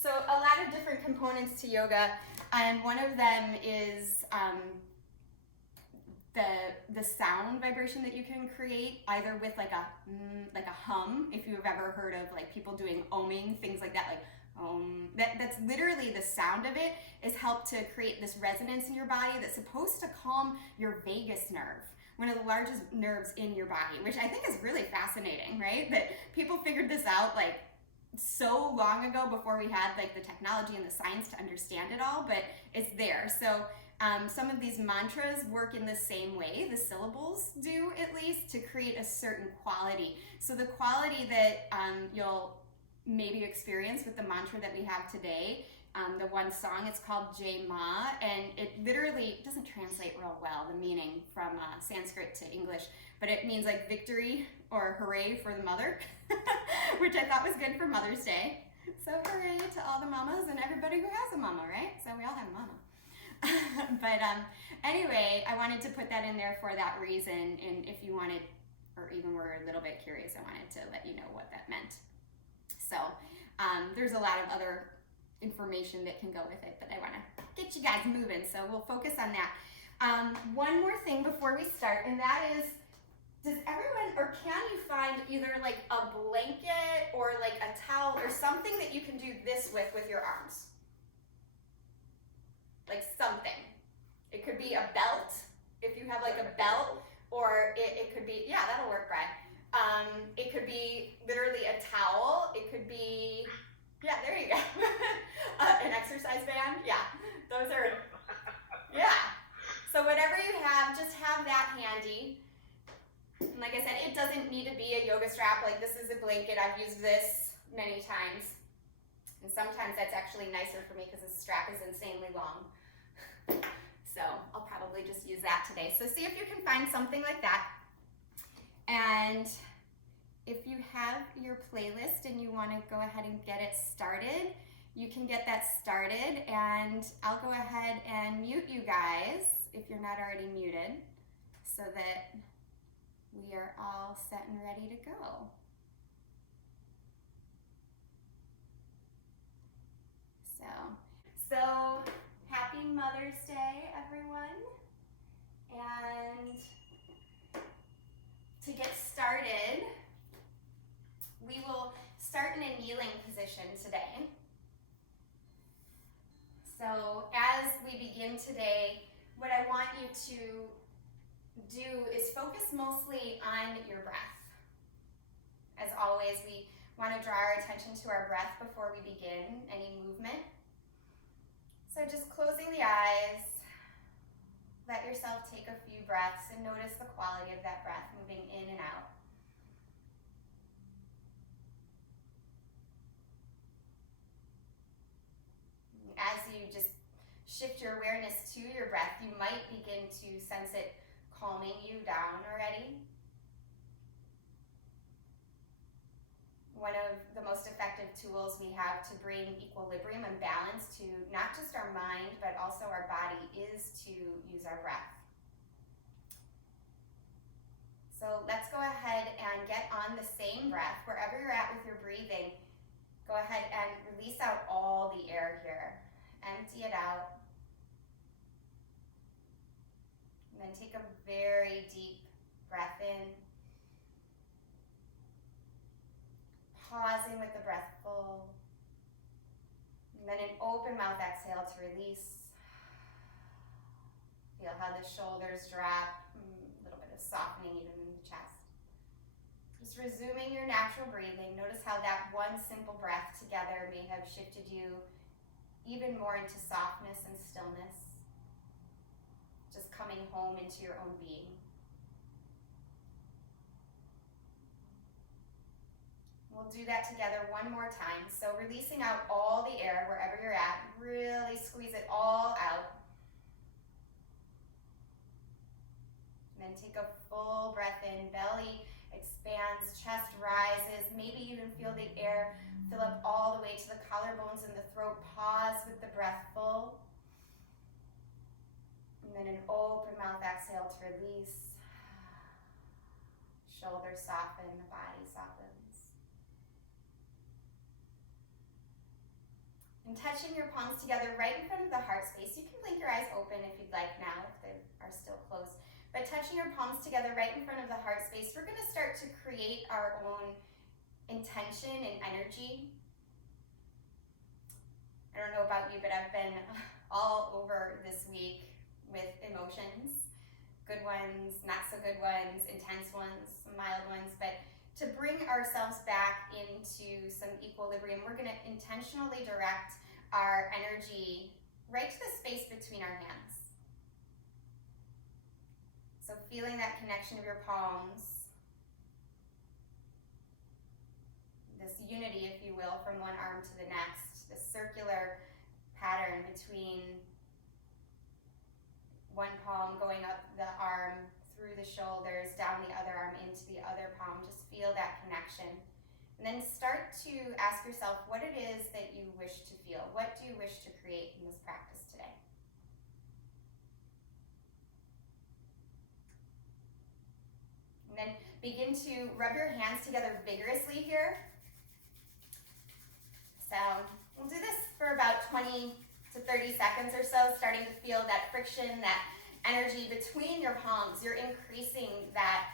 So a lot of different components to yoga, and one of them is the sound vibration that you can create, either with like a hum. If you've ever heard of like people doing oming, things like that, like that's literally the sound of it is helped to create this resonance in your body that's supposed to calm your vagus nerve, one of the largest nerves in your body, which I think is really fascinating, right? That people figured this out like so long ago before we had like the technology and the science to understand it all, but it's there. So some of these mantras work in the same way, the syllables do at least, to create a certain quality. So the quality that you'll maybe experience with the mantra that we have today, the one song, it's called Jai Ma, and it literally doesn't translate real well, the meaning from Sanskrit to English, but it means like victory or hooray for the mother, which I thought was good for Mother's Day. So hooray to all the mamas and everybody who has a mama, right? So we all have a mama. But anyway, I wanted to put that in there for that reason, and if you wanted, or even were a little bit curious, I wanted to let you know what that meant. So there's a lot of other information that can go with it, but I want to get you guys moving, so we'll focus on that. One more thing before we start, and that is, does everyone, or can you find either like a blanket or like a towel or something that you can do this with your arms? Like something. It could be a belt, if you have like a belt, or it could be, yeah, that'll work, Brad. It could be literally a towel. It could be, yeah, there you go. An exercise band, yeah. Those are, yeah. So whatever you have, just have that handy. And like I said, it doesn't need to be a yoga strap. Like this is a blanket. I've used this many times. And sometimes that's actually nicer for me because the strap is insanely long. So I'll probably just use that today. So see if you can find something like that. And if you have your playlist and you want to go ahead and get it started, you can get that started, and I'll go ahead and mute you guys if you're not already muted so that we are all set and ready to go. So happy Mother's Day, everyone. And to get started, we will start in a kneeling position today. So as we begin today, what I want you to do is focus mostly on your breath. As always, we want to draw our attention to our breath before we begin any movement. So just closing the eyes, let yourself take a few breaths and notice the quality of that breath moving in and out. As you just shift your awareness to your breath, you might begin to sense it calming you down already. One of the most effective tools we have to bring equilibrium and balance to not just our mind, but also our body is to use our breath. So let's go ahead and get on the same breath. Wherever you're at with your breathing, go ahead and release out all the air here. Empty it out. And then take a very deep breath in. Pausing with the breath full. And then an open mouth exhale to release. Feel how the shoulders drop, a little bit of softening even in the chest. Just resuming your natural breathing. Notice how that one simple breath together may have shifted you even more into softness and stillness. Just coming home into your own being. We'll do that together one more time. So releasing out all the air wherever you're at. Really squeeze it all out. And then take a full breath in. Belly expands, chest rises. Maybe even feel the air fill up all the way to the collarbones and the throat. Pause with the breath full. And then an open mouth exhale to release. Shoulders soften, the body softens. And touching your palms together right in front of the heart space. You can blink your eyes open if you'd like now, if they are still closed. But touching your palms together right in front of the heart space, we're going to start to create our own intention and energy. I don't know about you, but I've been all over this week with emotions. Good ones, not so good ones, intense ones, mild ones, but to bring ourselves back into some equilibrium, we're going to intentionally direct our energy right to the space between our hands. So feeling that connection of your palms, this unity, if you will, from one arm to the next, this circular pattern between one palm going up the arm, through the shoulders, down the other arm, into the other palm. Just feel that connection. And then start to ask yourself what it is that you wish to feel. What do you wish to create in this practice today? And then begin to rub your hands together vigorously here. So we'll do this for about 20 to 30 seconds or so, starting to feel that friction, that energy between your palms. You're increasing that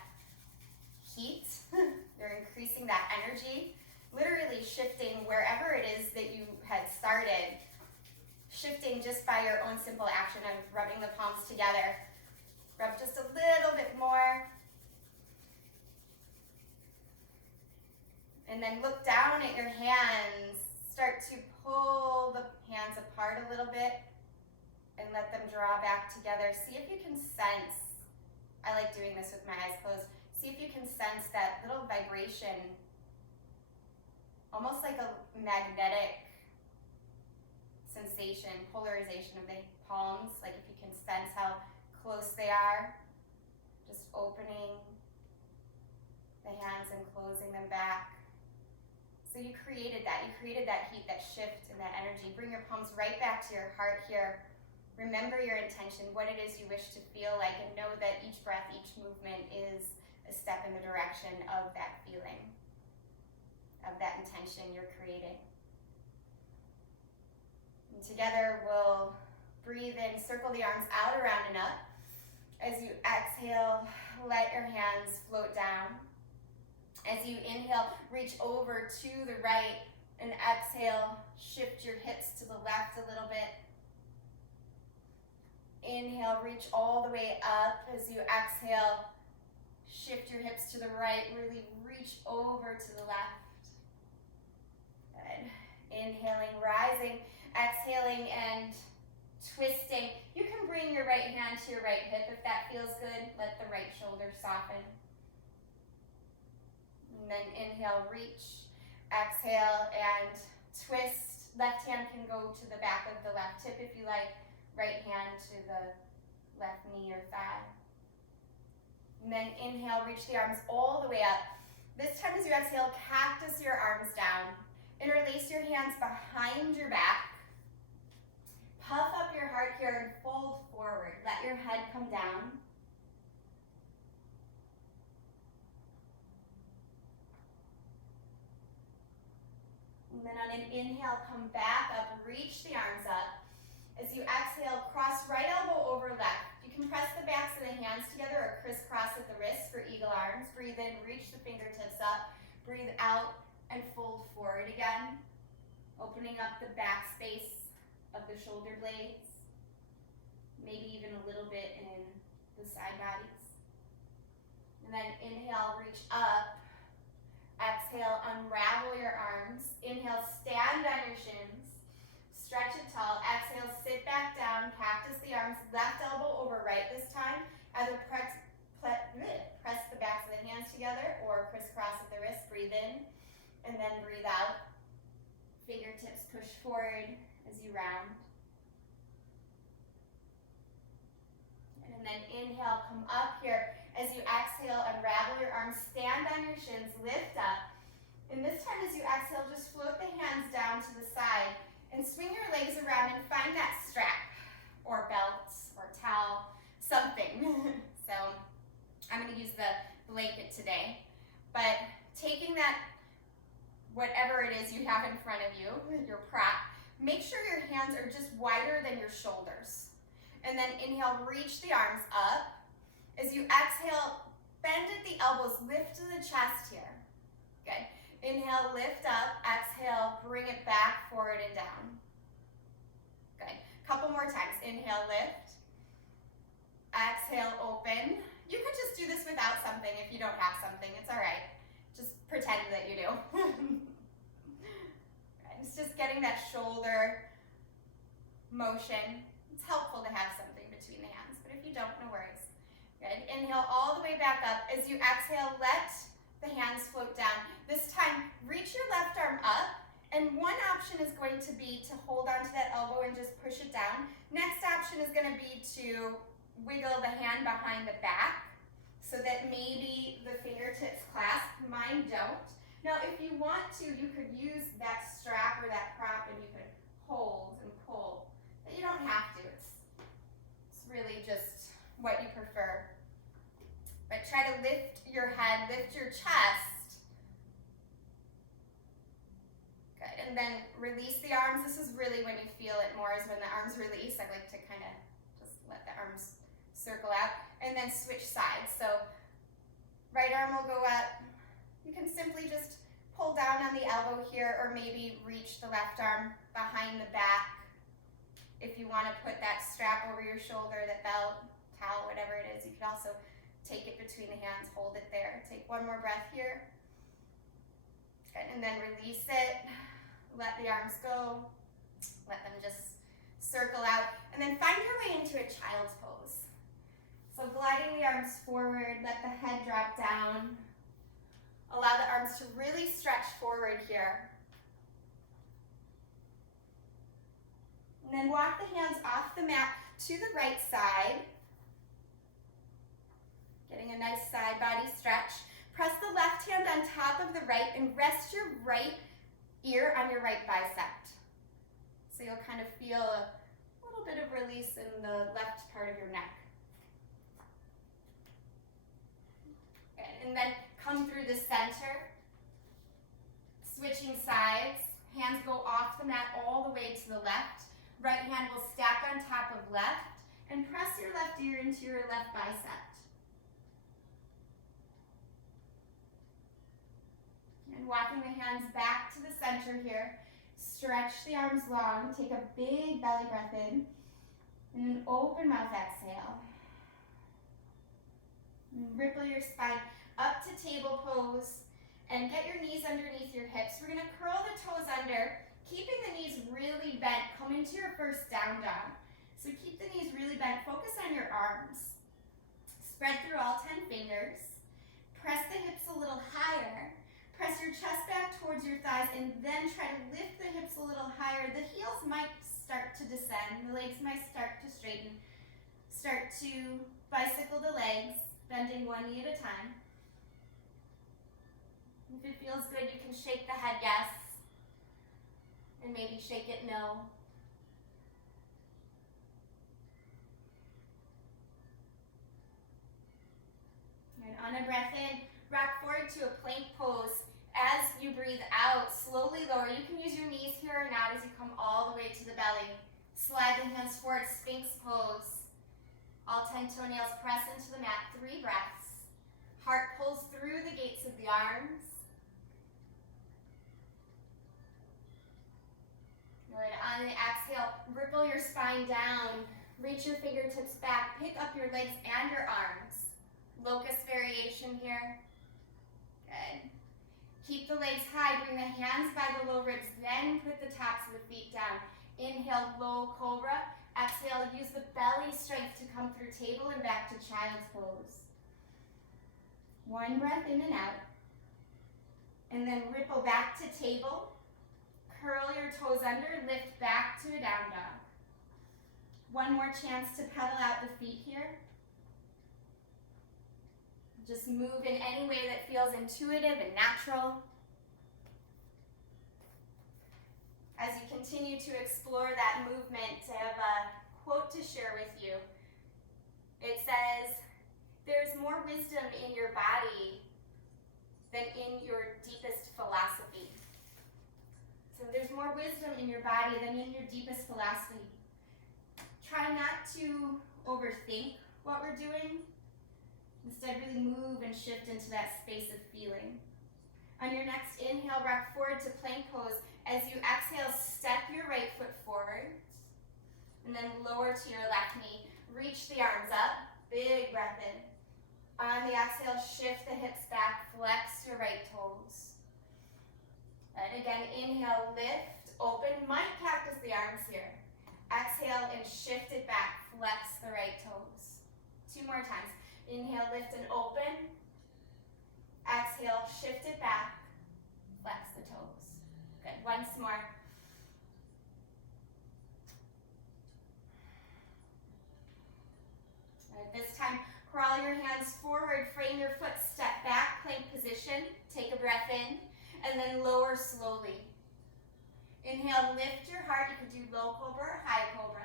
heat, you're increasing that energy, literally shifting wherever it is that you had started, shifting just by your own simple action of rubbing the palms together. Rub just a little bit more. And then look down at your hands. Start to pull the hands apart a little bit and let them draw back together. See if you can sense, I like doing this with my eyes closed, see if you can sense that little vibration, almost like a magnetic sensation, polarization of the palms, like if you can sense how close they are, just opening the hands and closing them back. So you created that heat, that shift, and that energy. Bring your palms right back to your heart here. Remember your intention, what it is you wish to feel like, and know that each breath, each movement is a step in the direction of that feeling, of that intention you're creating. And together we'll breathe in, circle the arms out, around, and up. As you exhale, let your hands float down. As you inhale, reach over to the right, and exhale, shift your hips to the left a little bit. Inhale, reach all the way up. As you exhale, shift your hips to the right, really reach over to the left. Good. Inhaling, rising, exhaling, and twisting. You can bring your right hand to your right hip if that feels good. Let the right shoulder soften. And then inhale, reach, exhale, and twist. Left hand can go to the back of the left hip if you like. Right hand to the left knee or thigh. And then inhale, reach the arms all the way up. This time as you exhale, cactus your arms down. Interlace your hands behind your back. Puff up your heart here and fold forward. Let your head come down. And then on an inhale, come back up, reach the arms up. As you exhale, cross right elbow over left. You can press the backs of the hands together or crisscross at the wrists for eagle arms. Breathe in, reach the fingertips up. Breathe out and fold forward again. Opening up the back space of the shoulder blades. Maybe even a little bit in the side bodies. And then inhale, reach up. Exhale, unravel your arms. Inhale, stand on your shins. Stretch it tall. Exhale, sit back down. Cactus the arms. Left elbow over right this time. Either press the backs of the hands together or crisscross at the wrist. Breathe in and then breathe out. Fingertips push forward as you round. And then inhale, come up here. As you exhale, unravel your arms. Stand on your shins. Lift up. And this time as you exhale, just float the hands down to the side. And swing your legs around and find that strap or belt or towel, something. So I'm going to use the blanket today. But taking that, whatever it is you have in front of you, your prop, make sure your hands are just wider than your shoulders. And then inhale, reach the arms up. As you exhale, bend at the elbows, lift to the chest here. Good. Inhale, lift up. Exhale, bring it back, forward and down. Good. Couple more times. Inhale, lift. Exhale, open. You could just do this without something if you don't have something. It's all right. Just pretend that you do. It's just getting that shoulder motion. It's helpful to have something between the hands, but if you don't, no worries. Good. Inhale all the way back up. As you exhale, let the hands float down. This time, reach your left arm up, and one option is going to be to hold onto that elbow and just push it down. Next option is going to be to wiggle the hand behind the back so that maybe the fingertips clasp. Mine don't. Now, if you want to, you could use that strap or that prop and you could hold and pull, but you don't have to. It's really just what you prefer. But try to lift your head, lift your chest. Good, and then release the arms. This is really when you feel it more, is when the arms release. I like to kind of just let the arms circle out, and then switch sides. So right arm will go up. You can simply just pull down on the elbow here, or maybe reach the left arm behind the back. If you want to put that strap over your shoulder, that belt, towel, whatever it is, you could also take it between the hands, hold it there. Take one more breath here. Good, and then release it. Let the arms go. Let them just circle out. And then find your way into a child's pose. So gliding the arms forward, let the head drop down. Allow the arms to really stretch forward here. And then walk the hands off the mat to the right side. Getting a nice side body stretch. Press the left hand on top of the right and rest your right ear on your right bicep. So you'll kind of feel a little bit of release in the left part of your neck. Good. And then come through the center. Switching sides. Hands go off the mat all the way to the left. Right hand will stack on top of left. And press your left ear into your left bicep. And walking the hands back to the center here. Stretch the arms long. Take a big belly breath in. And an open mouth exhale. And ripple your spine up to table pose. And get your knees underneath your hips. We're going to curl the toes under, keeping the knees really bent. Come into your first down dog. So keep the knees really bent. Focus on your arms. Spread through all 10 fingers. Press the hips a little higher. Press your chest back towards your thighs and then try to lift the hips a little higher. The heels might start to descend. The legs might start to straighten. Start to bicycle the legs, bending one knee at a time. If it feels good, you can shake the head yes, and maybe shake it no. And on a breath in, rock forward to a plank pose. As you breathe out, slowly lower. You can use your knees here or not as you come all the way to the belly. Slide the hands forward, Sphinx pose. All 10 toenails press into the mat, 3 breaths. Heart pulls through the gates of the arms. Good. On the exhale, ripple your spine down. Reach your fingertips back. Pick up your legs and your arms. Locust variation here. Good. Keep the legs high. Bring the hands by the low ribs. Then put the tops of the feet down. Inhale, low cobra. Exhale, use the belly strength to come through table and back to child's pose. One breath in and out. And then ripple back to table. Curl your toes under. Lift back to a down dog. One more chance to pedal out the feet here. Just move in any way that feels intuitive and natural. As you continue to explore that movement, I have a quote to share with you. It says, "There's more wisdom in your body than in your deepest philosophy." It's So there's more wisdom in your body than in your deepest philosophy. Try not to overthink what we're doing. Instead, really move and shift into that space of feeling. On your next inhale, rock forward to plank pose. As you exhale, step your right foot forward, and then lower to your left knee. Reach the arms up, big breath in. On the exhale, shift the hips back, flex your right toes. And again, inhale, lift, open, might cactus the arms here. Exhale and shift it back, flex the right toes. 2 more times. Inhale, lift and open. Exhale, shift it back, flex the toes. Good, once more. This time, crawl your hands forward, frame your foot, step back, plank position. Take a breath in, and then lower slowly. Inhale, lift your heart. You could do low cobra or high cobra.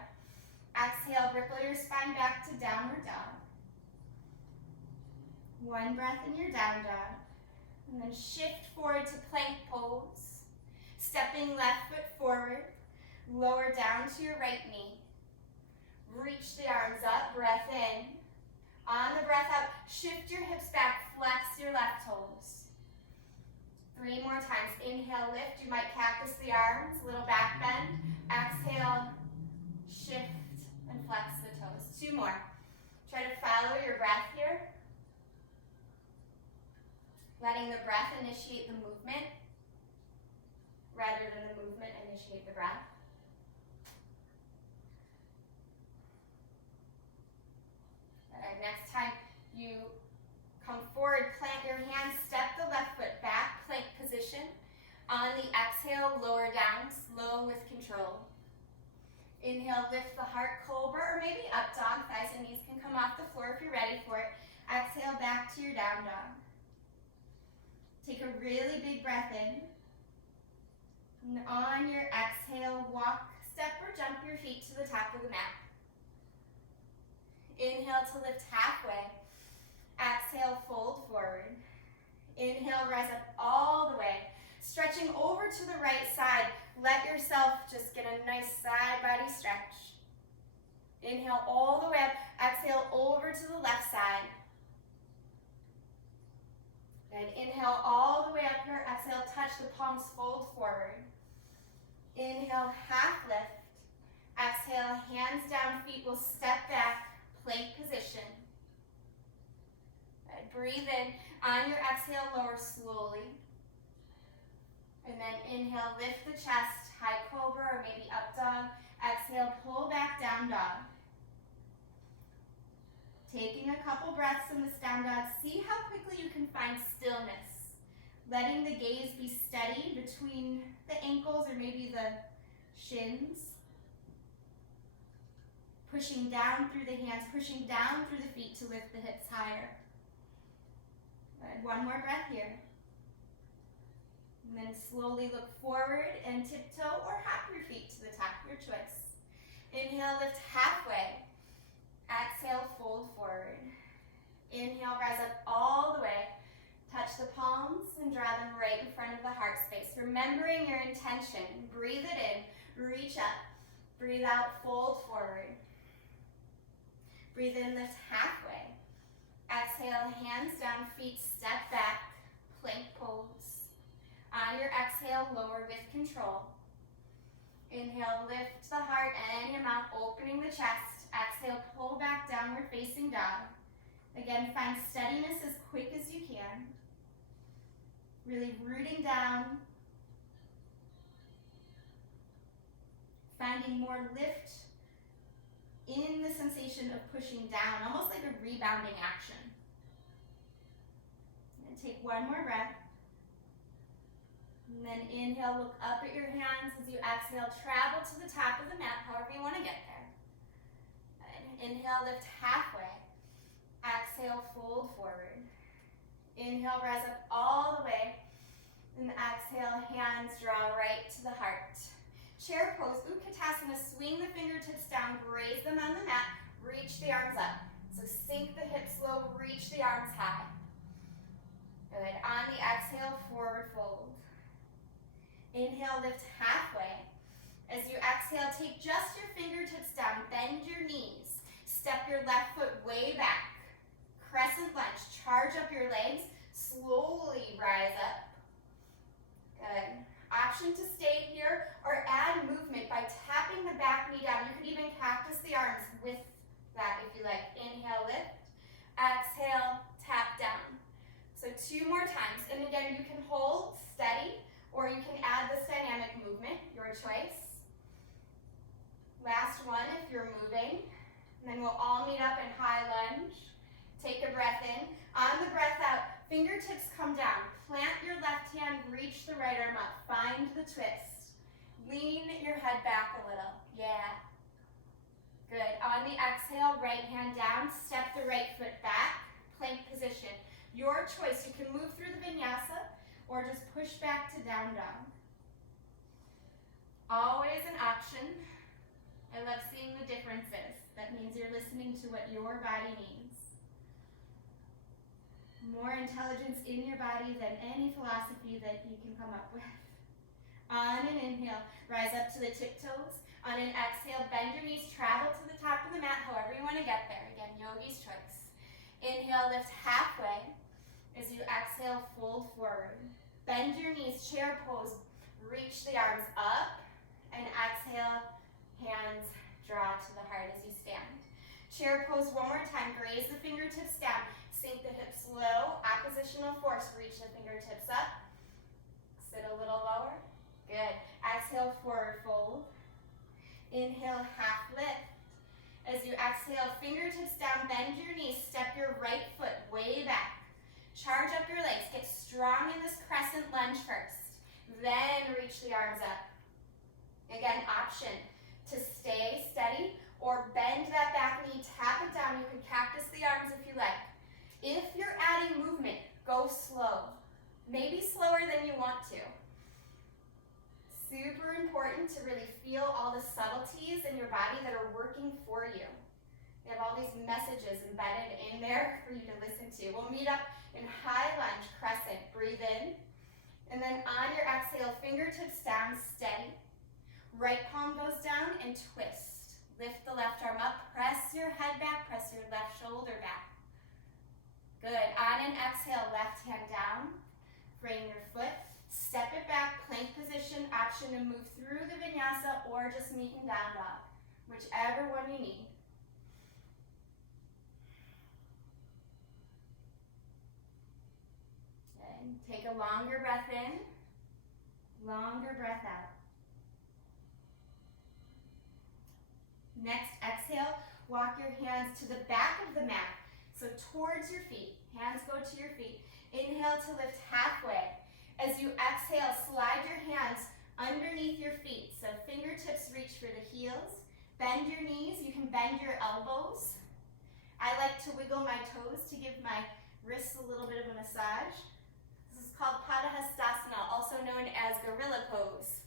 Exhale, ripple your spine back to downward dog. 1 breath in your down dog. And then shift forward to plank pose. Stepping left foot forward. Lower down to your right knee. Reach the arms up, breath in. On the breath out, shift your hips back, flex your left toes. 3 more times. Inhale, lift. You might cactus the arms, little back bend. Exhale, shift and flex the toes. 2 more. Try to follow your breath here. Letting the breath initiate the movement rather than the movement initiate the breath. Next time you come forward, plant your hands, step the left foot back, plank position. On the exhale, lower down, slow with control. Inhale, lift the heart, cobra, or maybe up dog. Thighs and knees can come off the floor if you're ready for it. Exhale back to your down dog. Take a really big breath in. And on your exhale, walk, step, or jump your feet to the top of the mat. Inhale to lift halfway. Exhale, fold forward. Inhale, rise up all the way. Stretching over to the right side. Let yourself just get a nice side body stretch. Inhale all the way up. Exhale over to the left side. And inhale all the way up here. Exhale, touch the palms, fold forward. Inhale, half lift. Exhale, hands down, feet will step back. Plank position. Good. Breathe in. On your exhale, lower slowly. And then inhale, lift the chest, high cobra or maybe up dog. Exhale, pull back, down dog. Taking a couple breaths in this down dog, see how quickly you can find stillness. Letting the gaze be steady between the ankles or maybe the shins. Pushing down through the hands, pushing down through the feet to lift the hips higher. Good. 1 more breath here. And then slowly look forward and tiptoe or hop your feet to the top, your choice. Inhale, lift halfway. Exhale, fold forward. Inhale, rise up all the way. Touch the palms and draw them right in front of the heart space. Remembering your intention. Breathe it in, reach up. Breathe out, fold forward. Breathe in, lift halfway. Exhale, hands down, feet step back, plank pose. On your exhale, lower with control. Inhale, lift the heart and your mouth, opening the chest. Exhale, pull back, downward facing dog. Again, find steadiness as quick as you can. Really rooting down. Finding more lift in the sensation of pushing down, almost like a rebounding action. And take 1 more breath. And then inhale, look up at your hands as you exhale, travel to the top of the mat, however you want to get there. And inhale, lift halfway. Exhale, fold forward. Inhale, rise up all the way. And exhale, hands draw right to the heart. Chair pose, Utkatasana, swing the fingertips down, raise them on the mat, reach the arms up. So sink the hips low, reach the arms high. Good. On the exhale, forward fold. Inhale, lift half Charge up your legs. Slowly rise up. Good. Option to stay here or add movement by tapping the back knee down. You could even cactus the arms with that if you like. Inhale, lift. Exhale, tap down. So 2 more times. And again, you can hold steady or you can add this dynamic movement, your choice. Last one if you're moving. And then we'll all meet up in high lunge. Take a breath in. On the breath out, fingertips come down. Plant your left hand, reach the right arm up. Find the twist. Lean your head back a little. Yeah. Good. On the exhale, right hand down, step the right foot back, plank position. Your choice. You can move through the vinyasa or just push back to down dog. Always an option. I love seeing the differences. That means you're listening to what your body needs. More intelligence in your body than any philosophy that you can come up with. On an inhale, rise up to the tiptoes. On an exhale, bend your knees, travel to the top of the mat, however you want to get there. Again, yogi's choice. Inhale, lift halfway. As you exhale, fold forward. Bend your knees, chair pose. Reach the arms up. And exhale, hands draw to the heart as you stand. Chair pose one more time. Graze the fingertips down. Sink the hips low. Oppositional force. Reach the fingertips up. Sit a little lower. Good. Exhale, forward fold. Inhale, half lift. As you exhale, fingertips down, bend your knees. Step your right foot way back. Charge up your legs. Get strong in this crescent lunge first. Then reach the arms up. Again, option to stay steady or bend that back knee, tap it down. You can cactus the arms if you like. If you're adding movement, go slow. Maybe slower than you want to. Super important to really feel all the subtleties in your body that are working for you. We have all these messages embedded in there for you to listen to. We'll meet up in high lunge, crescent. Breathe in. And then on your exhale, fingertips down, steady. Right palm goes down and twist. Lift the left arm up, press your head back, press your left shoulder back. Good. On an exhale, left hand down. Frame your foot. Step it back, plank position, option to move through the vinyasa or just meet in down dog, whichever one you need. Okay. Take a longer breath in, longer breath out. Next, exhale, walk your hands to the back of the mat, so towards your feet. Hands go to your feet. Inhale to lift halfway. As you exhale, slide your hands underneath your feet. So fingertips reach for the heels. Bend your knees. You can bend your elbows. I like to wiggle my toes to give my wrists a little bit of a massage. This is called Padahastasana, also known as gorilla pose.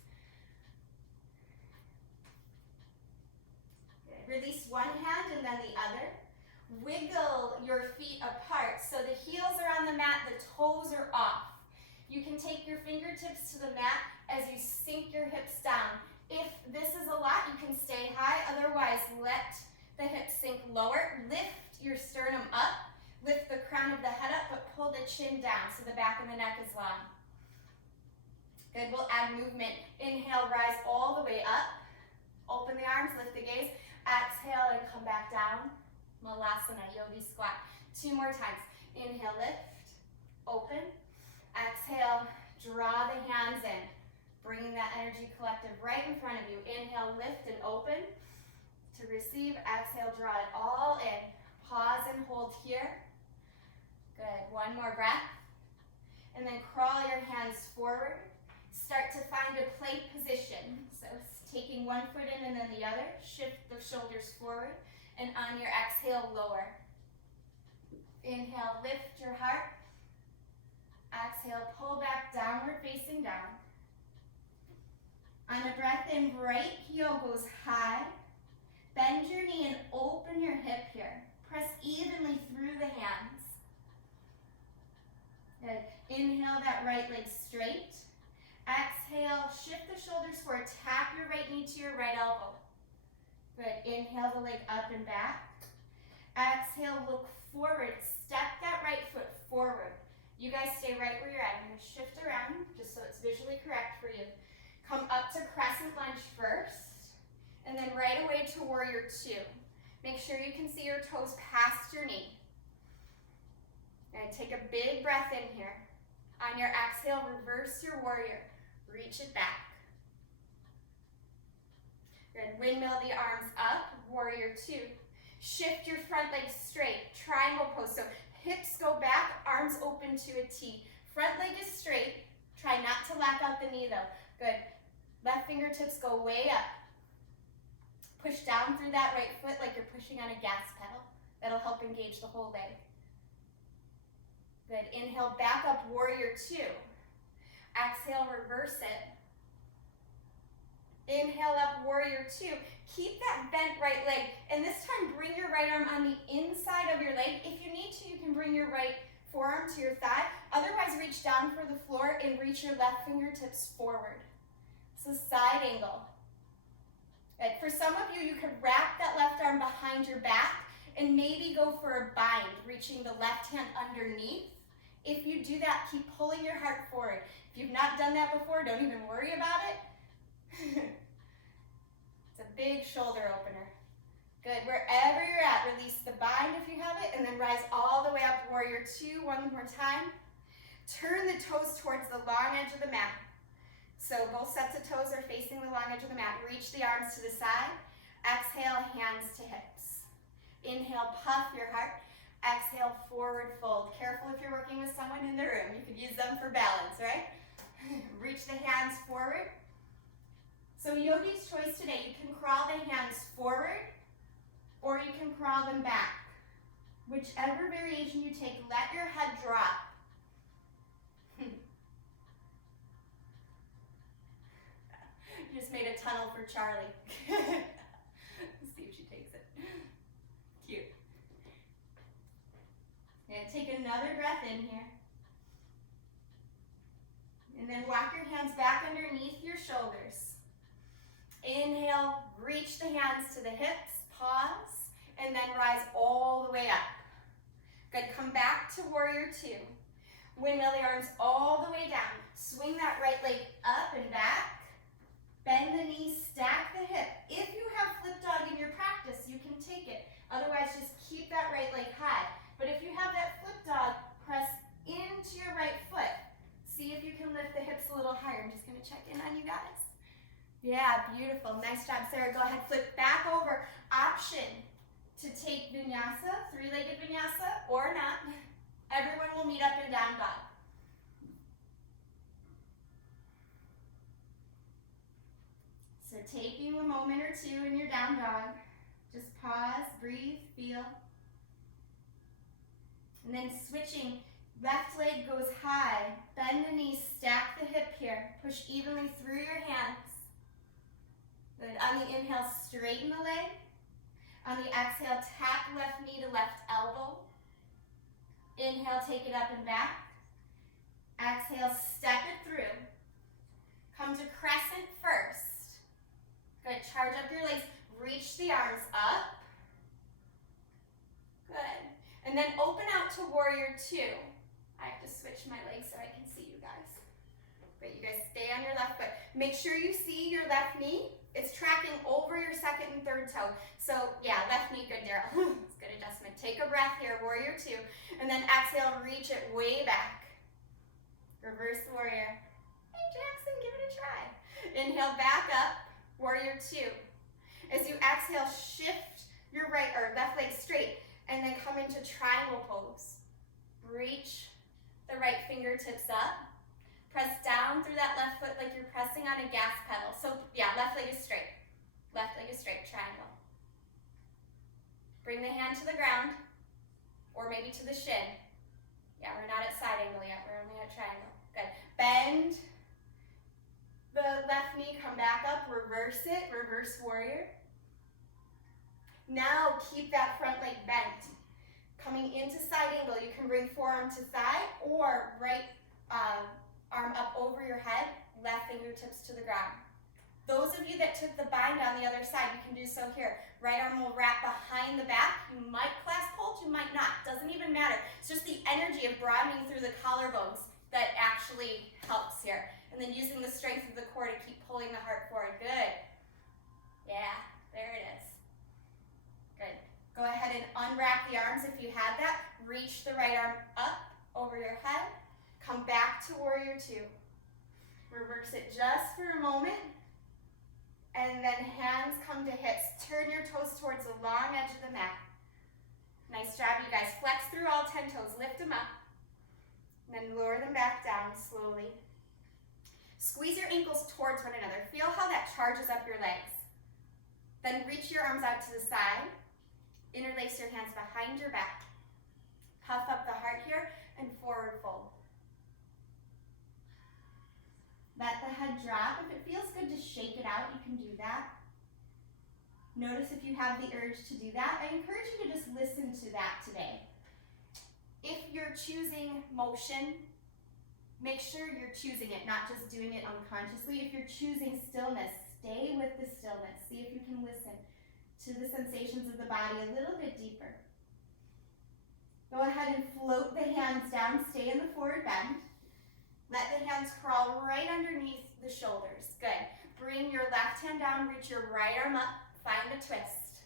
Good. Release one hand and then the other. Wiggle your feet apart. So the heels are on the mat, the toes are off. You can take your fingertips to the mat as you sink your hips down. If this is a lot, you can stay high. Otherwise, let the hips sink lower. Lift your sternum up. Lift the crown of the head up, but pull the chin down so the back of the neck is long. Good, we'll add movement. Inhale, rise all the way up. Open the arms, lift the gaze. Exhale and come back down. Malasana, yogi squat. 2 more times. Inhale, lift, open. Exhale, draw the hands in, bringing that energy collective right in front of you. Inhale, lift and open. To receive, exhale, draw it all in. Pause and hold here. Good, 1 more breath. And then crawl your hands forward. Start to find a plank position. So taking 1 foot in and then the other. Shift the shoulders forward. And on your exhale, lower. Inhale, lift your heart. Exhale, pull back, downward facing down. On a breath in, right heel goes high. Bend your knee and open your hip here. Press evenly through the hands. Good. Inhale that right leg straight. Exhale, shift the shoulders forward. Tap your right knee to your right elbow. Good. Inhale the leg up and back. Exhale, look forward. Step that right foot forward. You guys stay right where you're at. I'm going to shift around just so it's visually correct for you. Come up to crescent lunge first, and then right away to warrior two. Make sure you can see your toes past your knee. And take a big breath in here. On your exhale, reverse your warrior. Reach it back. Good. Windmill the arms up, warrior two. Shift your front leg straight, triangle pose. So hips go back, arms open to a T. Front leg is straight. Try not to lock out the knee though. Good. Left fingertips go way up. Push down through that right foot like you're pushing on a gas pedal. That'll help engage the whole leg. Good. Inhale, back up, warrior two. Exhale, reverse it. Inhale up, warrior two. Keep that bent right leg. And this time, bring your right arm on the inside of your leg. If you need to, you can bring your right forearm to your thigh. Otherwise, reach down for the floor and reach your left fingertips forward. So side angle. Good. For some of you, you could wrap that left arm behind your back and maybe go for a bind, reaching the left hand underneath. If you do that, keep pulling your heart forward. If you've not done that before, don't even worry about it. It's a big shoulder opener. Good. Wherever you're at, release the bind if you have it, and then rise all the way up, warrior two. One more time. Turn the toes towards the long edge of the mat. So both sets of toes are facing the long edge of the mat. Reach the arms to the side. Exhale, hands to hips. Inhale, puff your heart. Exhale, forward fold. Careful if you're working with someone in the room. You could use them for balance, right? Reach the hands forward. So yogi's choice today, you can crawl the hands forward or you can crawl them back. Whichever variation you take, let your head drop. You just made a tunnel for Charlie. Let's see if she takes it. Cute. And take another breath in here. And then walk your hands back underneath your shoulders. Inhale, reach the hands to the hips, pause, and then rise all the way up. Good, come back to warrior two. Windmill the arms all the way down. Swing that right leg up and back. Bend the knees, stack the hip. If you have flip dog in your practice, you can take it. Otherwise, just keep that right leg high. But if you have that flip dog, press into your right foot. See if you can lift the hips a little higher. I'm just gonna check in on you guys. Yeah, beautiful. Nice job, Sarah. Go ahead, flip back over. Option to take vinyasa, three-legged vinyasa, or not. Everyone will meet up in down dog. So taking a moment or two in your down dog. Just pause, breathe, feel. And then switching, left leg goes high. Bend the knees, stack the hip here. Push evenly through your hands. Good. On the inhale, straighten the leg. On the exhale, tap left knee to left elbow. Inhale, take it up and back. Exhale, step it through. Come to crescent first. Good. Charge up your legs. Reach the arms up. Good. And then open out to warrior two. I have to switch my legs so I can see you guys. Great. You guys stay on your left foot. Make sure you see your left knee. It's tracking over your second and third toe. So yeah, left knee, good, Daryl. It's good adjustment. Take a breath here, warrior two. And then exhale, reach it way back. Reverse warrior. Hey Jackson, give it a try. Inhale, back up, warrior two. As you exhale, shift your right or left leg straight and then come into triangle pose. Reach the right fingertips up. Press down through that left foot like you're pressing on a gas pedal. So yeah, left leg is straight. Left leg is straight, triangle. Bring the hand to the ground or maybe to the shin. Yeah, we're not at side angle yet, we're only at triangle. Good. Bend the left knee, come back up, reverse it, reverse warrior. Now keep that front leg bent. Coming into side angle, you can bring forearm to thigh or right arm up over your head, left fingertips to the ground. Those of you that took the bind on the other side, you can do so here. Right arm will wrap behind the back. You might clasp hold, you might not. Doesn't even matter. It's just the energy of broadening through the collarbones that actually helps here. And then using the strength of the core to keep pulling the heart forward. Good. Yeah, there it is. Good. Go ahead and unwrap the arms if you have that. Reach the right arm up over your head. Come back to warrior two. Reverse it just for a moment. And then hands come to hips. Turn your toes towards the long edge of the mat. Nice job, you guys. Flex through all 10 toes. Lift them up. And then lower them back down slowly. Squeeze your ankles towards one another. Feel how that charges up your legs. Then reach your arms out to the side. Interlace your hands behind your back. Puff up the heart here and forward fold. Let the head drop. If it feels good to shake it out, you can do that. Notice if you have the urge to do that. I encourage you to just listen to that today. If you're choosing motion, make sure you're choosing it, not just doing it unconsciously. If you're choosing stillness, stay with the stillness. See if you can listen to the sensations of the body a little bit deeper. Go ahead and float the hands down. Stay in the forward bend. Let the hands crawl right underneath the shoulders. Good. Bring your left hand down, reach your right arm up, find a twist.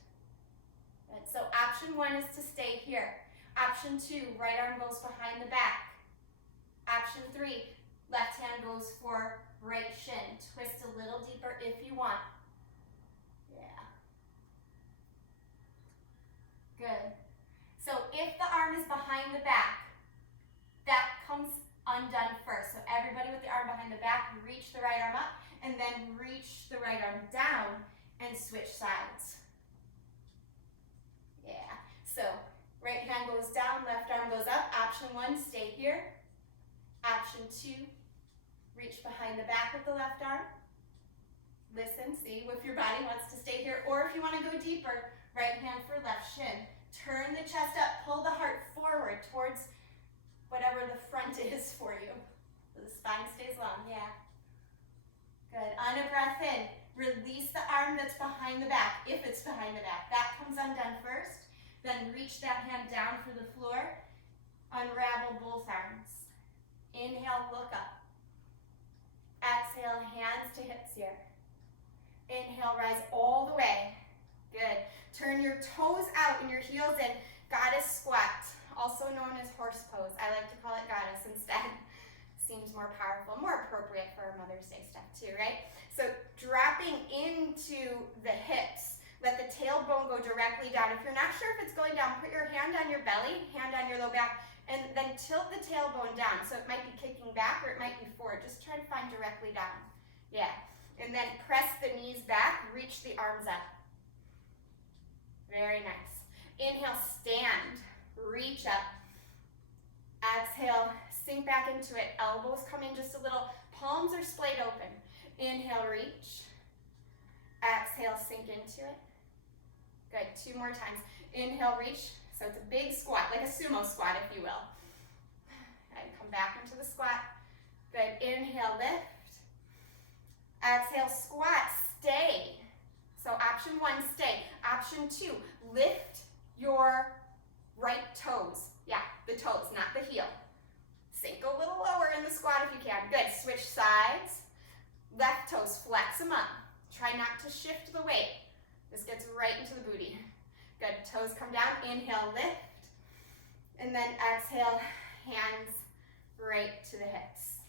Good. So option one is to stay here. Option two, right arm goes behind the back. Option three, left hand goes for right shin. Twist a little deeper if you want. Yeah. Good. So if the arm is behind the back, that comes undone first. So everybody with the arm behind the back, reach the right arm up and then reach the right arm down and switch sides. Yeah. So right hand goes down, left arm goes up. Option one, stay here. Option two, reach behind the back with the left arm. Listen, see if your body wants to stay here, or if you want to go deeper, right hand for left shin. Turn the chest up, pull the heart forward towards whatever the front is for you. So the spine stays long, yeah. Good, on a breath in, release the arm that's behind the back, if it's behind the back. That comes undone first, then reach that hand down for the floor, unravel both arms. Inhale, look up. Exhale, hands to hips here. Inhale, rise all the way. Good, turn your toes out and your heels in, goddess squat. Also known as horse pose. I like to call it goddess instead. Seems more powerful, more appropriate for our Mother's Day stuff too, right? So dropping into the hips, let the tailbone go directly down. If you're not sure if it's going down, put your hand on your belly, hand on your low back, and then tilt the tailbone down. So it might be kicking back or it might be forward. Just try to find directly down. Yeah. And then press the knees back, reach the arms up. Very nice. Inhale, stand. Reach up. Exhale, sink back into it. Elbows come in just a little. Palms are splayed open. Inhale, reach. Exhale, sink into it. Good, 2 more times. Inhale, reach. So it's a big squat, like a sumo squat, if you will. And come back into the squat. Good, inhale, lift. Exhale, squat, stay. So option one, stay. Option two, lift your right toes. Yeah, the toes, not the heel. Sink a little lower in the squat if you can. Good, switch sides. Left toes, flex them up. Try not to shift the weight. This gets right into the booty. Good, toes come down. Inhale, lift. And then exhale, hands right to the hips.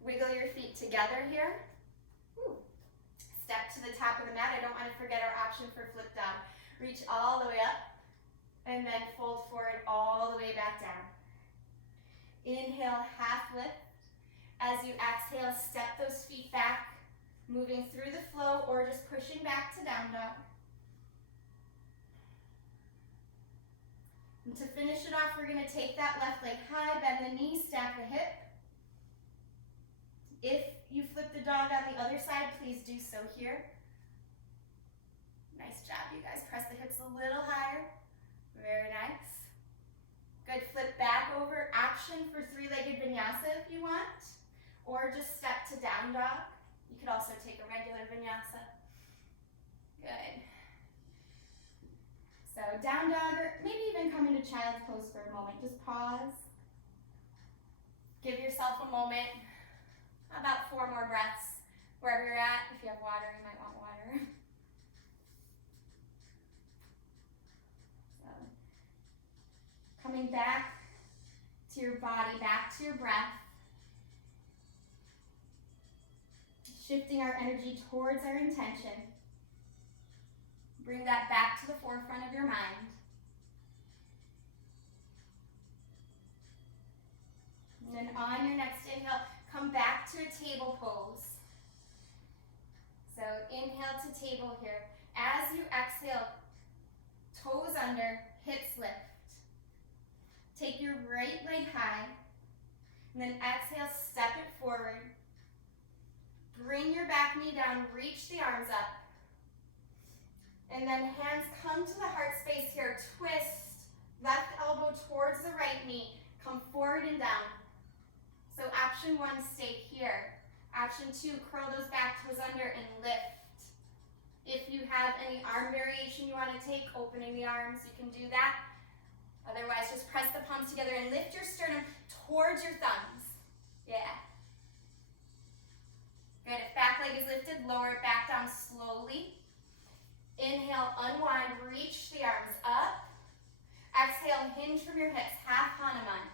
Wiggle your feet together here. Woo. Step to the top of the mat. I don't want to forget our option for flip down. Reach all the way up. And then fold forward all the way back down. Inhale, half lift. As you exhale, step those feet back, moving through the flow or just pushing back to down dog. And to finish it off, we're going to take that left leg high, bend the knee, stack the hip. If you flip the dog on the other side, please do so here. Nice job, you guys. Press the hips a little higher. Very nice. Good, flip back over. Option for 3-legged vinyasa if you want. Or just step to down dog. You could also take a regular vinyasa. Good. So down dog, or maybe even come into child's pose for a moment. Just pause. Give yourself a moment. About 4 more breaths. Wherever you're at, if you have water, you might want water. So, coming back to your body, back to your breath. Shifting our energy towards our intention. Bring that back to the forefront of your mind. And then on your next inhale, come back to a table pose. So inhale to table here. As you exhale, toes under, hips lift. Take your right leg high, and then exhale, step it forward. Bring your back knee down, reach the arms up. And then hands come to the heart space here. Twist, left elbow towards the right knee. Come forward and down. So option 1, stay here. Option 2, curl those back toes under and lift. If you have any arm variation you want to take, opening the arms, you can do that. Otherwise, just press the palms together and lift your sternum towards your thumbs. Yeah. Good. If back leg is lifted, lower it back down slowly. Inhale, unwind, reach the arms up. Exhale, hinge from your hips, half Hanuman.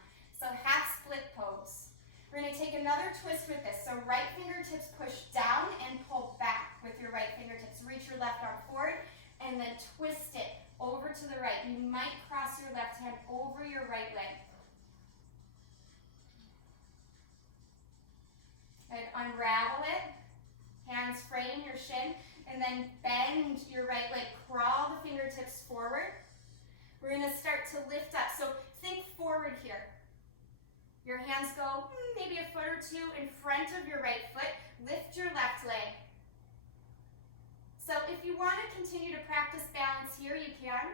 So half split pose. We're going to take another twist with this. So right fingertips push down and pull back with your right fingertips. Reach your left arm forward and then twist it over to the right. You might cross your left hand over your right leg. And unravel it. Hands frame your shin. And then bend your right leg. Crawl the fingertips forward. We're going to start to lift up. So think forward here. Your hands go maybe a foot or 2 in front of your right foot. Lift your left leg. So if you want to continue to practice balance here, you can.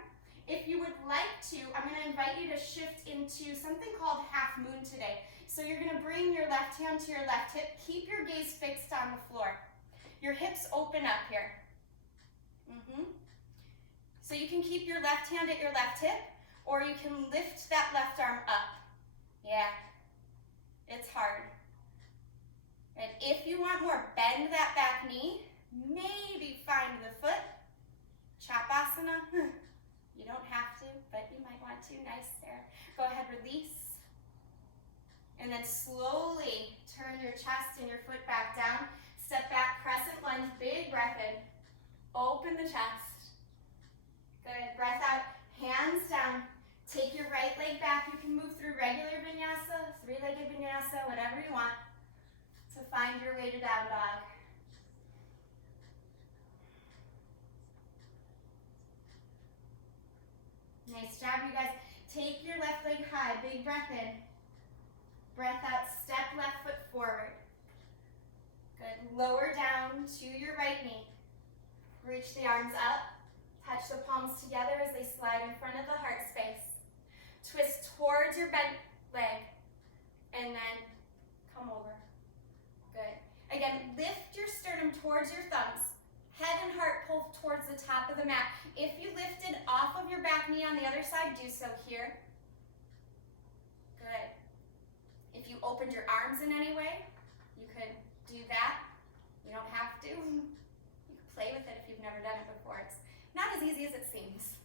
If you would like to, I'm going to invite you to shift into something called half moon today. So you're going to bring your left hand to your left hip. Keep your gaze fixed on the floor. Your hips open up here. So you can keep your left hand at your left hip, or you can lift that left arm up. Yeah, it's hard. And if you want more, bend that back knee. Maybe find the foot. Chapasana. You don't have to, but you might want to. Nice there. Go ahead, release. And then slowly turn your chest and your foot back down. Step back, crescent lunge, big breath in. Open the chest. Good, breath out, hands down. Take your right leg back. You can move through regular vinyasa, 3-legged vinyasa, whatever you want to find your way to down dog. Nice job, you guys. Take your left leg high, big breath in. Breath out, step left foot forward. Good, lower down to your right knee. Reach the arms up. Touch the palms together as they slide in front of the heart space. Twist towards your bent leg. And then come over. Good. Again, lift your sternum towards your thumbs. Head and heart pull towards the top of the mat. If you lifted off of your back knee on the other side, do so here. Good. If you opened your arms in any way, you could do that. You don't have to. You can play with it if you've never done it before. It's not as easy as it seems.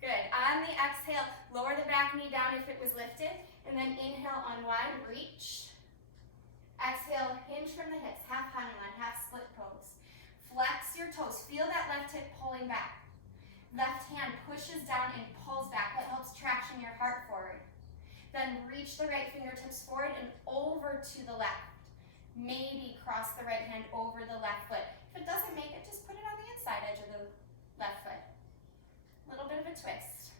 Good. On the exhale, lower the back knee down if it was lifted, and then inhale, unwind, reach. Exhale, hinge from the hips, half Hanuman, half split pose. Flex your toes. Feel that left hip pulling back. Left hand pushes down and pulls back. That helps traction your heart forward. Then reach the right fingertips forward and over to the left. Maybe cross the right hand over the left foot. If it doesn't make it, just put it on the inside edge of the left foot. A little bit of a twist.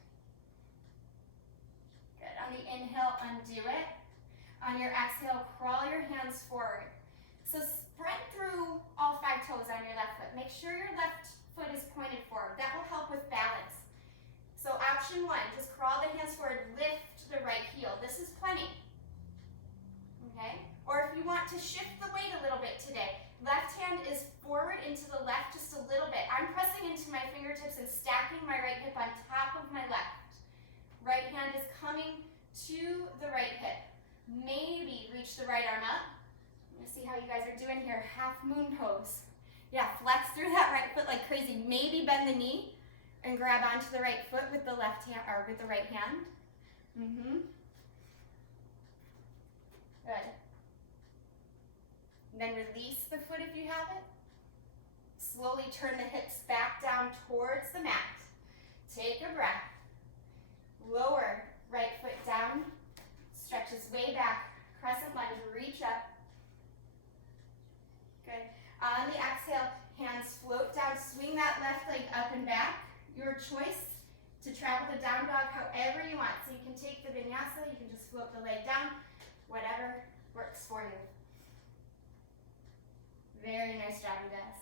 Good. On the inhale, undo it. On your exhale, crawl your hands forward. So spread through all 5 toes on your left foot. Make sure your left foot is pointed forward. That will help with balance. So option 1, just crawl the hands forward, lift the right heel. This is plenty. Okay? Or if you want to shift the weight a little bit today, Left hand is forward into the left just a little bit. I'm pressing into my fingertips and stacking my right hip on top of my left. Right hand is coming to the right hip. Maybe reach the right arm up. I'm gonna see how you guys are doing here. Half moon pose. Yeah, flex through that right foot like crazy. Maybe bend the knee and grab onto the right foot with the left hand or with the right hand. Good. And then release the foot if you have it. Slowly turn the hips back down towards the mat. Take a breath. Lower right foot down. Stretches way back. Crescent lunge, reach up. Good. On the exhale, hands float down. Swing that left leg up and back. Your choice to travel the down dog however you want. So you can take the vinyasa, you can just float the leg down, whatever works for you. Very nice job, you guys.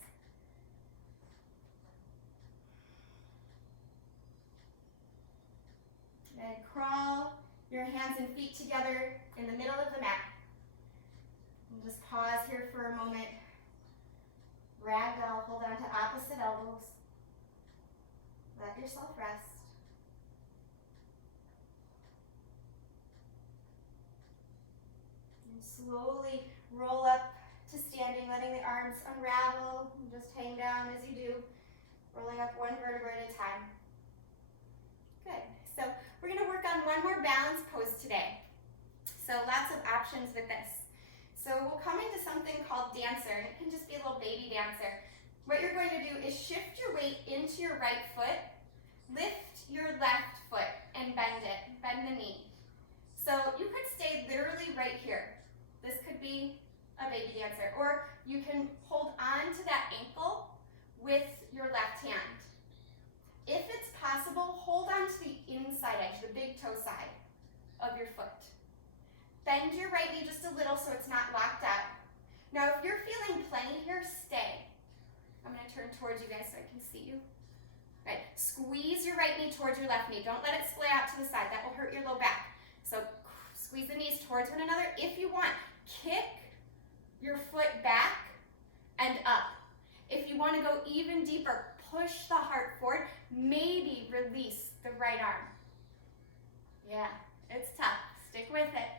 And crawl your hands and feet together in the middle of the mat. And just pause here for a moment. Ragdoll, hold on to opposite elbows. Let yourself rest. And slowly roll up to standing, letting the arms unravel and just hang down as you do, rolling up one vertebra at a time. Good. So we're going to work on one more balance pose today. So lots of options with this. So we'll come into something called dancer, and it can just be a little baby dancer. What you're going to do is shift your weight into your right foot, lift your left foot, and bend it. Bend the knee. So you could stay literally right here. This could be a baby dancer. Or you can hold on to that ankle with your left hand. If it's possible, hold on to the inside edge, the big toe side of your foot. Bend your right knee just a little so it's not locked out. Now if you're feeling plenty here, stay. I'm going to turn towards you guys so I can see you. Right. Squeeze your right knee towards your left knee. Don't let it splay out to the side. That will hurt your low back. So squeeze the knees towards one another. If you want, kick your foot back and up. If you want to go even deeper, push the heart forward. Maybe release the right arm. Yeah, it's tough. Stick with it.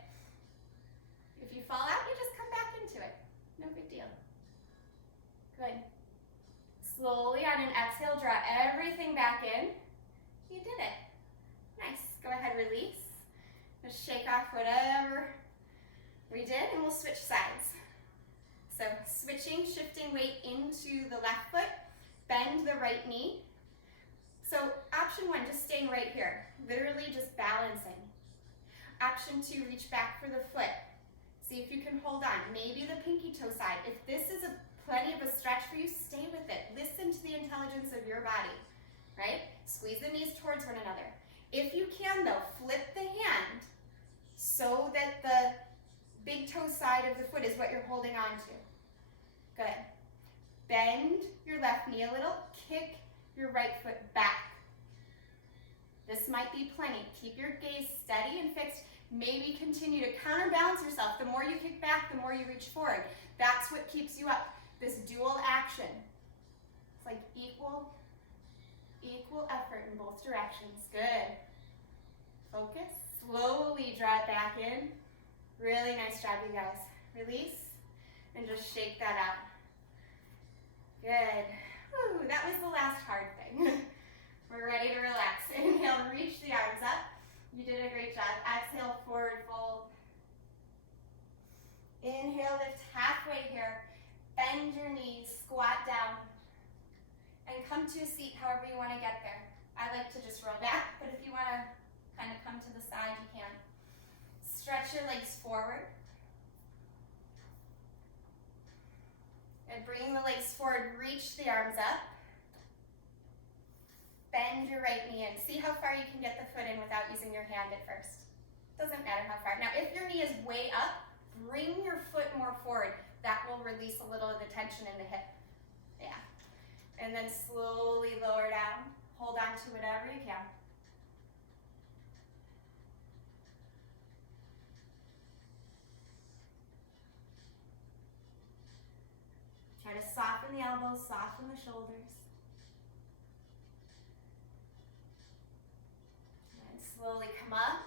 If you fall out, you just come back into it. No big deal. Good. Slowly on an exhale, draw everything back in. You did it. Nice. Go ahead, release. Just shake off whatever we did, and we'll switch sides. So switching, shifting weight into the left foot, bend the right knee. So option one, just staying right here, literally just balancing. Option two, reach back for the foot. See if you can hold on, maybe the pinky toe side. If this is plenty of a stretch for you, stay with it. Listen to the intelligence of your body, right? Squeeze the knees towards one another. If you can though, flip the hand so that the big toe side of the foot is what you're holding on to. Good. Bend your left knee a little, kick your right foot back. This might be plenty. Keep your gaze steady and fixed. Maybe continue to counterbalance yourself. The more you kick back, the more you reach forward. That's what keeps you up. This dual action. It's like equal effort in both directions. Good. Focus. Slowly draw it back in. Really nice job, you guys. Release and just shake that out. Good. Whew, that was the last hard thing. We're ready to relax. Inhale, reach the arms up. You did a great job. Exhale, forward fold. Inhale, lift halfway here. Bend your knees, squat down, and come to a seat however you want to get there. I like to just roll back, but if you want to kind of come to the side, you can. Stretch your legs forward. And bring the legs forward, reach the arms up. Bend your right knee in. See how far you can get the foot in without using your hand at first. Doesn't matter how far. Now, if your knee is way up, bring your foot more forward. That will release a little of the tension in the hip. Yeah. And then slowly lower down. Hold on to whatever you can. elbows, soften the shoulders. And slowly come up.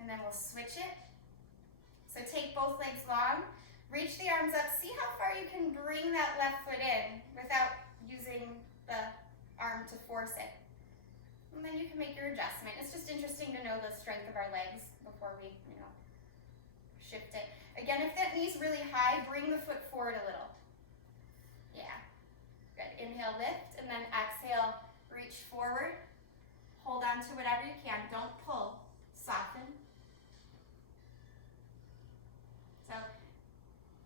And then we'll switch it. So take both legs long, reach the arms up, see how far you can bring that left foot in without using the arm to force it. And then you can make your adjustment. It's just interesting to know the strength of our legs before we, shift it. Again, if that knee's really high, bring the foot forward a little. Yeah, good. Inhale, lift, and then exhale, reach forward. Hold on to whatever you can. Don't pull. Soften. So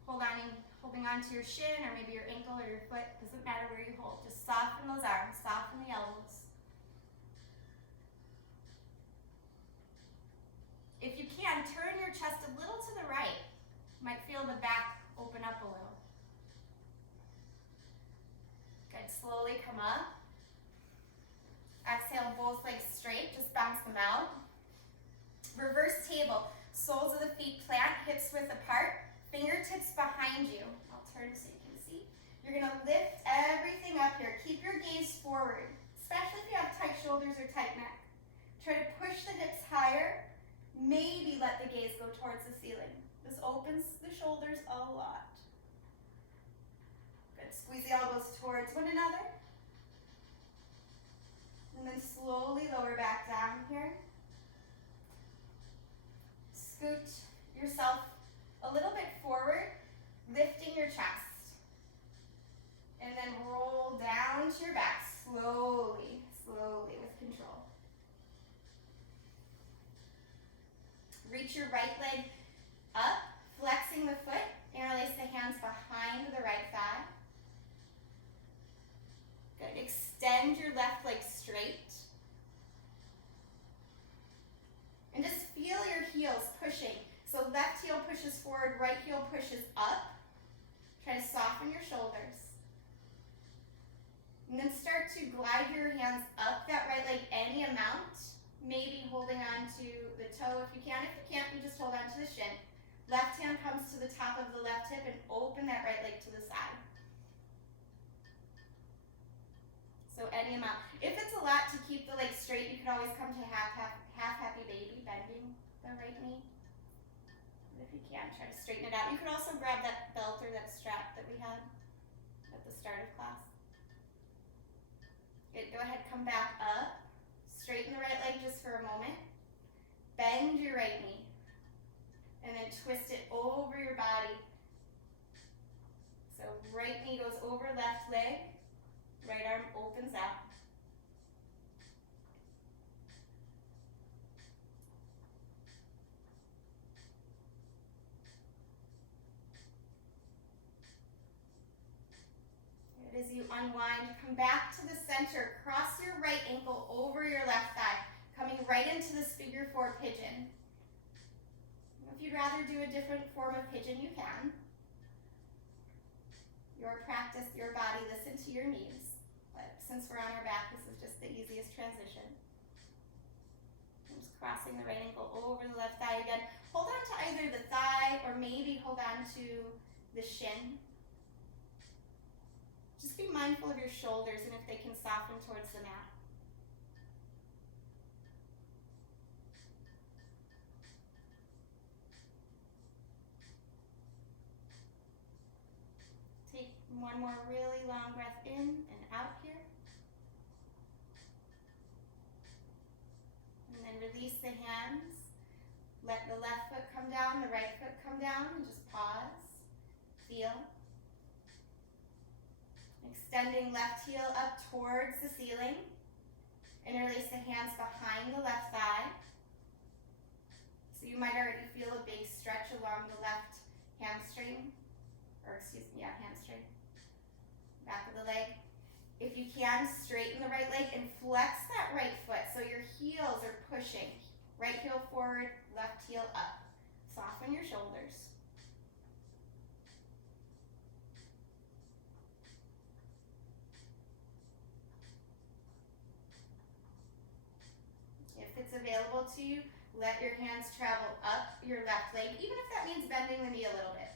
holding on to your shin or maybe your ankle or your foot, doesn't matter where you hold. Just soften those arms, soften the elbows. If you can, turn your chest a little to the right. You might feel the back open up a little. Good, slowly come up. Exhale, both legs straight, just bounce them out. Reverse table, soles of the feet plant, hips width apart, fingertips behind you. I'll turn so you can see. You're gonna lift everything up here. Keep your gaze forward, especially if you have tight shoulders or tight neck. Try to push the hips higher. Maybe let the gaze go towards the ceiling. This opens the shoulders a lot. Good, squeeze the elbows towards one another. And then slowly lower back down here. Scoot yourself a little bit forward, lifting your chest. And then roll down to your back, slowly, slowly with control. Reach your right leg up, flexing the foot, interlace the hands behind the right thigh. Good, extend your left leg straight. And just feel your heels pushing. So left heel pushes forward, right heel pushes up. Try to soften your shoulders. And then start to glide your hands up that right leg any amount. Maybe holding on to the toe if you can. If you can't, you just hold on to the shin. Left hand comes to the top of the left hip and open that right leg to the side. So any amount. If it's a lot to keep the legs straight, you could always come to half happy baby, bending the right knee. If you can, try to straighten it out. You could also grab that belt or that strap that we had at the start of class. Good, go ahead, come back up. Straighten the right leg just for a moment. Bend your right knee. And then twist it over your body. So right knee goes over left leg. Right arm opens out. As you unwind, come back to the center, cross your right ankle over your left thigh, coming right into this figure four pigeon. If you'd rather do a different form of pigeon, you can. Your practice, your body, listen to your knees. But since we're on our back, this is just the easiest transition. I'm just crossing the right ankle over the left thigh again. Hold on to either the thigh or maybe hold on to the shin. Just be mindful of your shoulders and if they can soften towards the mat. Take one more really long breath in and out here. And then release the hands. Let the left foot come down, the right foot come down, and just pause. Feel. Extending left heel up towards the ceiling. Interlace the hands behind the left thigh. So you might already feel a big stretch along the left hamstring. Hamstring. Back of the leg. If you can, straighten the right leg and flex that right foot so your heels are pushing. Right heel forward, left heel up. Soften your shoulders. If it's available to you, let your hands travel up your left leg, even if that means bending the knee a little bit.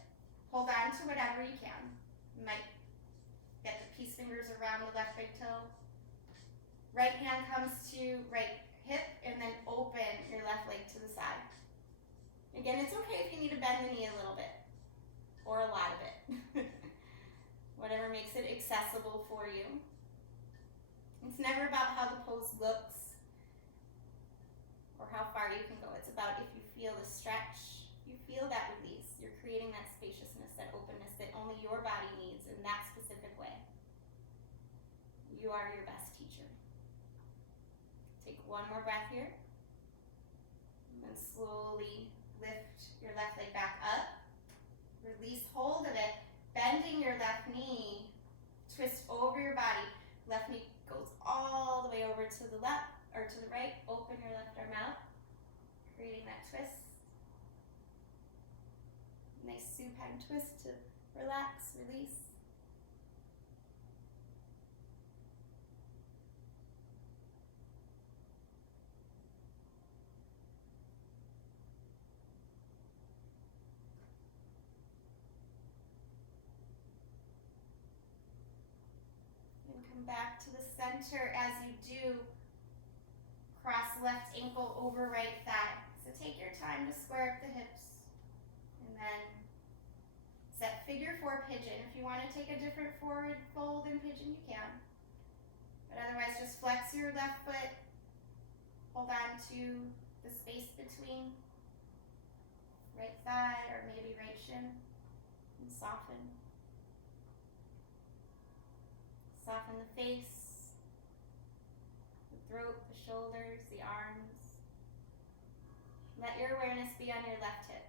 Hold on to whatever you can. You might Get the peace fingers around the left big toe. Right hand comes to right hip, and then open your left leg to the side. Again, it's okay if you need to bend the knee a little bit, or a lot of it. Whatever makes it accessible for you. It's never about how the pose looks or how far you can go. It's about if you feel the stretch, you feel that release. You're creating that spaciousness, that openness that only your body needs in that specific way. You are your best teacher. Take one more breath here. And then slowly lift your left leg back up. Release hold of it. Bending your left knee. Twist over your body. Left knee goes all the way over to the left or to the right. Open your left arm out. Creating that twist. Nice supine twist to relax, release. And come back to the center as you do. Cross left ankle over right thigh. So take your time to square up the hips. And then set figure four pigeon. If you want to take a different forward fold in pigeon, you can. But otherwise, just flex your left foot. Hold on to the space between right thigh or maybe right shin. And soften. Soften the face, the throat, the shoulders, the arms. Let your awareness be on your left hip.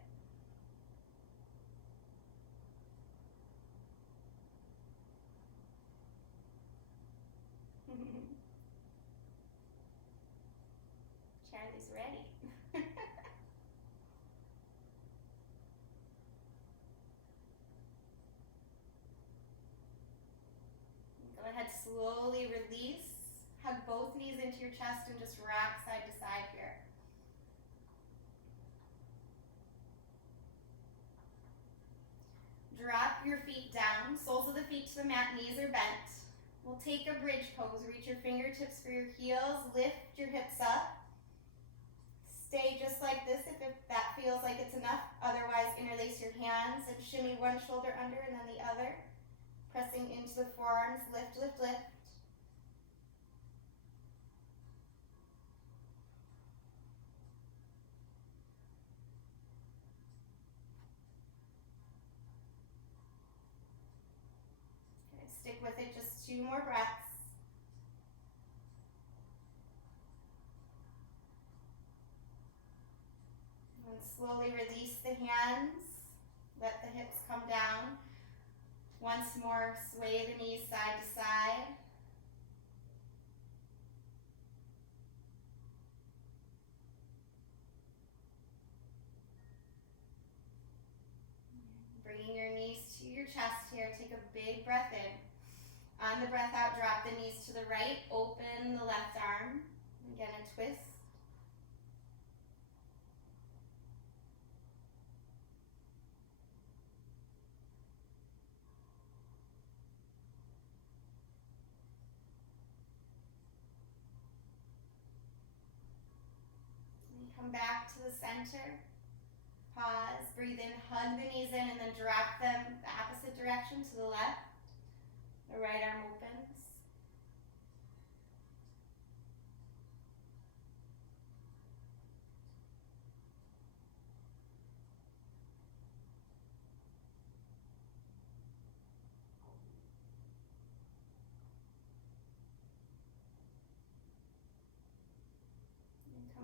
Charlie's ready. Go ahead, slowly release. Hug both knees into your chest and just rock side to side here. Drop your feet down, soles of the feet to the mat, knees are bent. We'll take a bridge pose. Reach your fingertips for your heels, lift your hips up. Stay just like this if that feels like it's enough. Otherwise, interlace your hands and shimmy one shoulder under and then the other. Pressing into the forearms, lift, lift, lift. Okay, stick with it, just 2 more breaths. And slowly release the hands. Let the hips come down. Once more, sway the knees side to side. Bringing your knees to your chest here, take a big breath in. On the breath out, drop the knees to the right, open the left arm. Again, a twist. Come back to the center. Pause, breathe in, hug the knees in, and then drop them the opposite direction to the left. The right arm opens.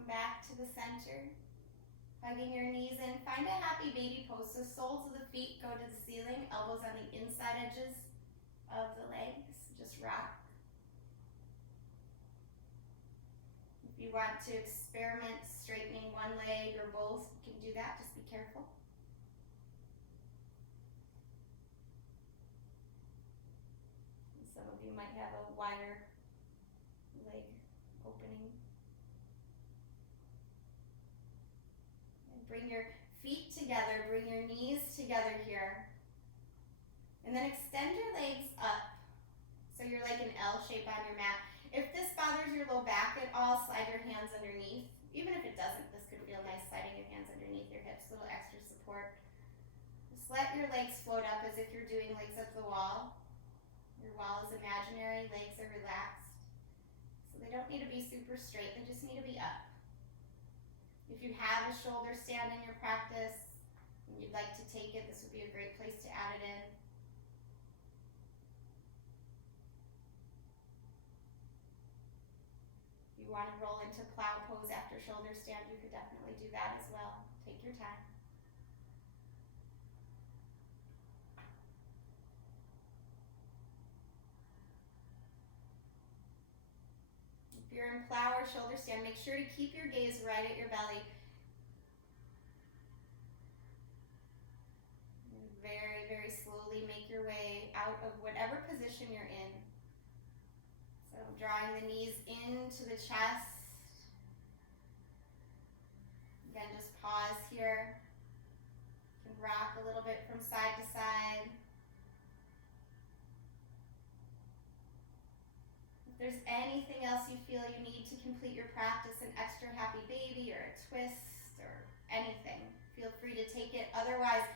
Back to the center, hugging your knees in. Find a happy baby pose. So soles of the feet go to the ceiling, elbows on the inside edges of the legs. Just rock. If you want to experiment straightening one leg or both, you can do that. Just be careful. And some of you might have a wider leg opening. Bring your feet together, bring your knees together here. And then extend your legs up. So you're like an L shape on your mat. If this bothers your low back at all, slide your hands underneath. Even if it doesn't, this could feel nice, sliding your hands underneath your hips, a little extra support. Just let your legs float up as if you're doing legs up the wall. Your wall is imaginary, legs are relaxed. So they don't need to be super straight, they just need to be up. If you have a shoulder stand in your practice and you'd like to take it, this would be a great place to add it in. If you want to roll into plow pose after shoulder stand, you could definitely do that as well. Take your time. If you're in plow or shoulder stand, make sure to keep your gaze right at your belly. And very, very slowly make your way out of whatever position you're in. So drawing the knees into the chest. Again, just pause here. You can rock a little bit from side to side. If there's anything else you feel you need to complete your practice, an extra happy baby or a twist or anything, feel free to take it. Otherwise,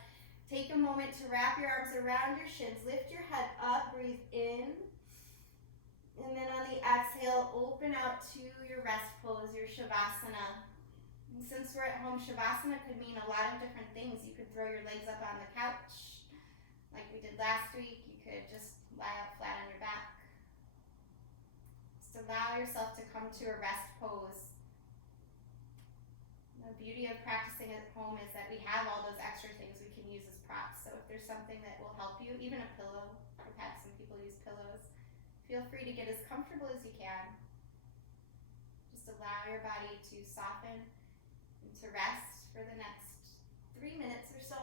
take a moment to wrap your arms around your shins. Lift your head up, breathe in. And then on the exhale, open out to your rest pose, your Shavasana. And since we're at home, Shavasana could mean a lot of different things. You could throw your legs up on the couch, like we did last week. You could just lie out flat on your back. Just allow yourself to come to a rest pose. The beauty of practicing at home is that we have all those extra things we can use as props. So if there's something that will help you, even a pillow, I've had some people use pillows, feel free to get as comfortable as you can. Just allow your body to soften and to rest for the next 3 minutes or so.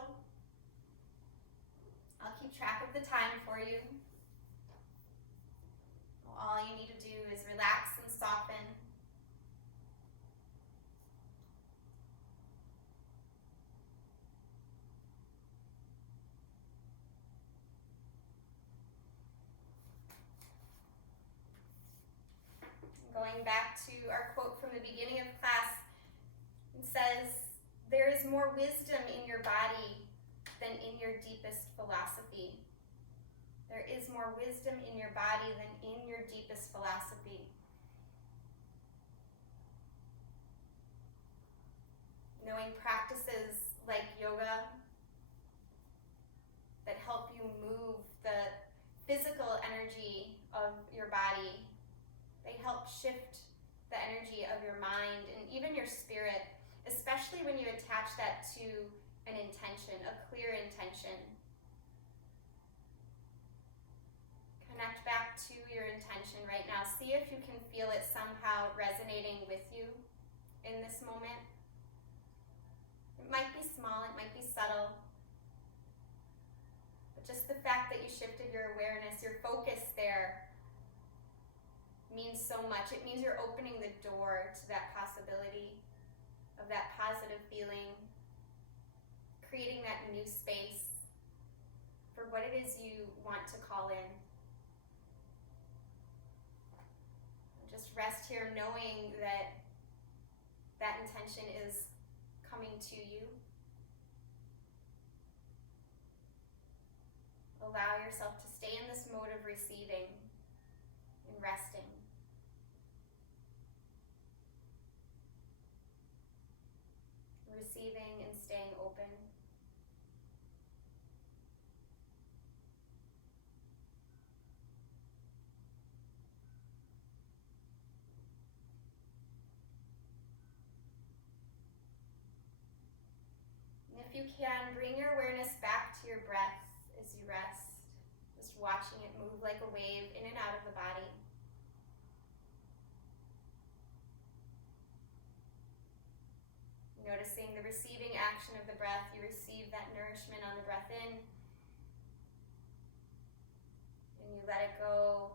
I'll keep track of the time for you. All you need to do is relax and soften. Going back to our quote from the beginning of class, it says, "There is more wisdom in your body than in your deepest philosophy." There is more wisdom in your body than in your deepest philosophy. Knowing practices like yoga that help you move the physical energy of your body, they help shift the energy of your mind and even your spirit, especially when you attach that to an intention, a clear intention. Connect back to your intention right now. See if you can feel it somehow resonating with you in this moment. It might be small, it might be subtle, but just the fact that you shifted your awareness, your focus there, means so much. It means you're opening the door to that possibility of that positive feeling, creating that new space for what it is you want to call in. Just rest here knowing that that intention is coming to you. Allow yourself to stay in this mode of receiving and resting. Receiving and staying open. And if you can, bring your awareness back to your breath as you rest, just watching it move like a wave in and out of the body. Noticing the receiving action of the breath. You receive that nourishment on the breath in, and you let it go.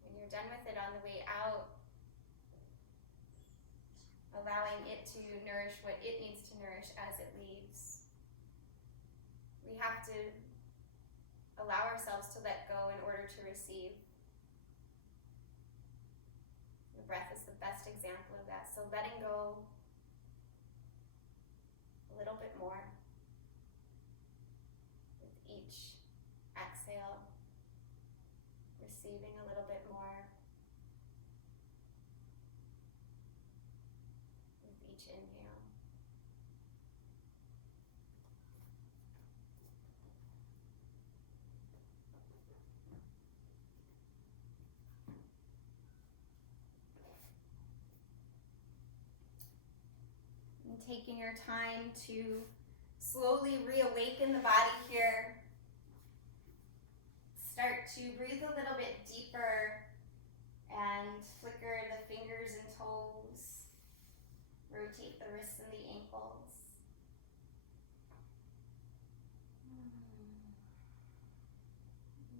When you're done with it on the way out, allowing it to nourish what it needs to nourish as it leaves. We have to allow ourselves to let go in order to receive. The breath is the best example of that. So letting go a little bit more with each exhale, receiving a little bit more with each inhale. And taking your time to slowly reawaken the body here. Start to breathe a little bit deeper and flicker the fingers and toes. Rotate the wrists and the ankles.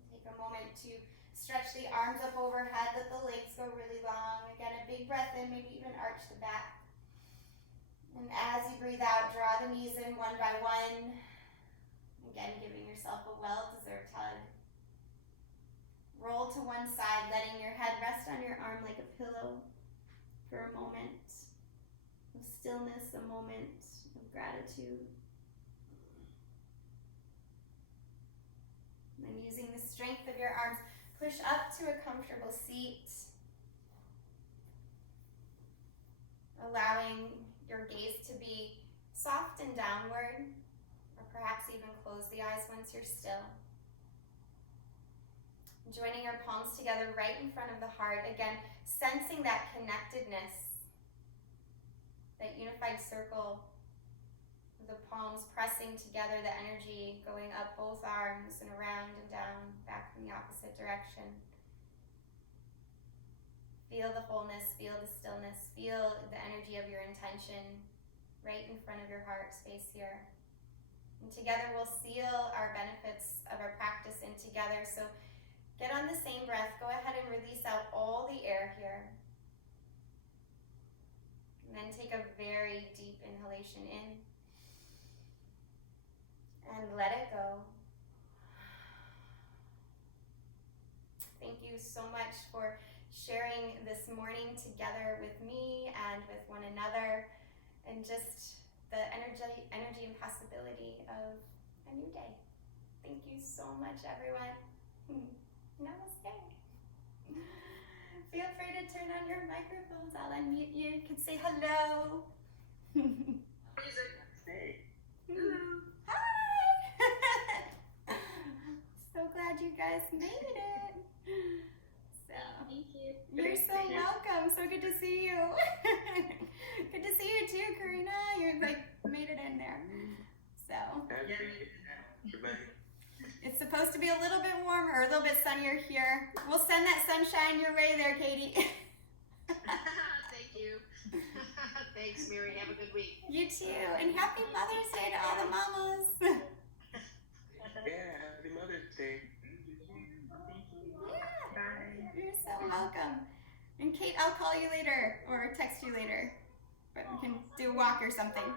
Take a moment to stretch the arms up overhead, let the legs go really long. Again, a big breath in, maybe even arch the back. And as you breathe out, draw the knees in one by one. Again, giving yourself a well-deserved hug. Roll to one side, letting your head rest on your arm like a pillow for a moment of stillness, a moment of gratitude. And then using the strength of your arms, push up to a comfortable seat. Allowing your gaze to be soft and downward, or perhaps even close the eyes once you're still. Joining your palms together right in front of the heart, again, sensing that connectedness, that unified circle of the palms pressing together, the energy going up both arms and around and down, back in the opposite direction. Feel the wholeness, feel the stillness, feel the energy of your intention right in front of your heart space here. And together we'll seal our benefits of our practice in together. So get on the same breath, go ahead and release out all the air here. And then take a very deep inhalation in. And let it go. Thank you so much for sharing this morning together with me and with one another, and just the energy and possibility of a new day. Thank you so much, everyone. Namaste. Feel free to turn on your microphones. I'll unmute you. You can say hello. Hey. Hello. Hi. So glad you guys made it. So, Thank you. you're so welcome. So good to see you. Good to see you too, Karina. You made it in there. So it's supposed to be a little bit warmer, or a little bit sunnier here. We'll send that sunshine your way there, Katie. Thank you. Thanks, Mary. Have a good week. You too. And happy Mother's Day to all the mamas. Yeah, happy Mother's Day. Yeah. Bye. You're so welcome. And Kate, I'll call you later or text you later. But we can do a walk or something.